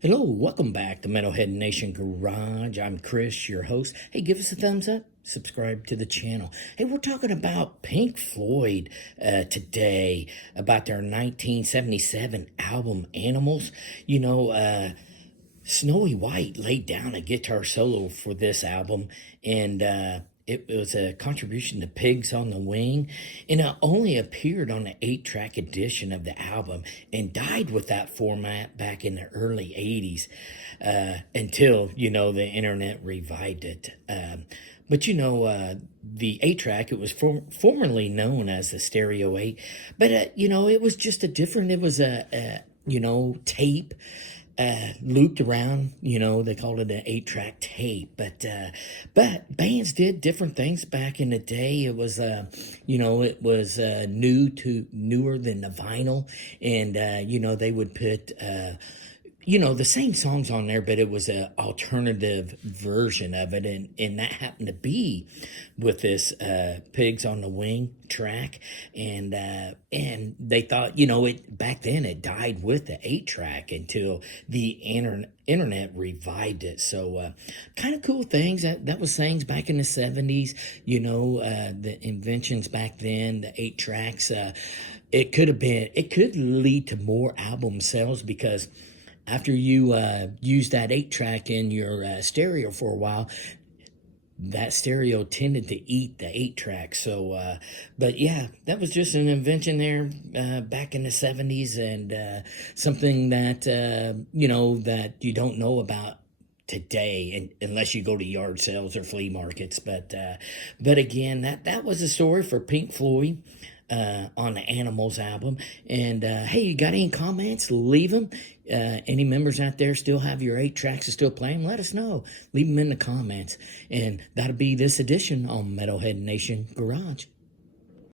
Hello, welcome back to Metalhead Nation Garage. I'm Chris, your host. Hey, give us a thumbs up, subscribe to the channel. Hey, we're talking about Pink Floyd today, about their 1977 album Animals. Snowy White laid down a guitar solo for this album, and it was a contribution to Pigs on the Wing, and it only appeared on the 8-track edition of the album and died with that format back in the early 80s until, the internet revived it. But the 8-track, it was formerly known as the Stereo 8, but, it was just it was a tape looped around. They called it an 8-track tape. But bands did different things back in the day. It was newer than the vinyl, and they would put the same songs on there, but it was an alternative version of it, and that happened to be with this Pigs on the Wing track, and they thought, it back then it died with the 8-track until the internet revived it. So kind of cool things that was things back in the 70s. The inventions back then, the 8 tracks. It could lead to more album sales, because after you use that 8-track in your stereo for a while, that stereo tended to eat the 8-track. So, but yeah, that was just an invention there back in the 70s, and something that, that you don't know about today, and unless you go to yard sales or flea markets. But again, that was a story for Pink Floyd on the Animals album. And hey, you got any comments? Leave them. Any members out there still have your 8 tracks and still play them? Let us know. Leave them in the comments. And that'll be this edition on Metalhead Nation Garage.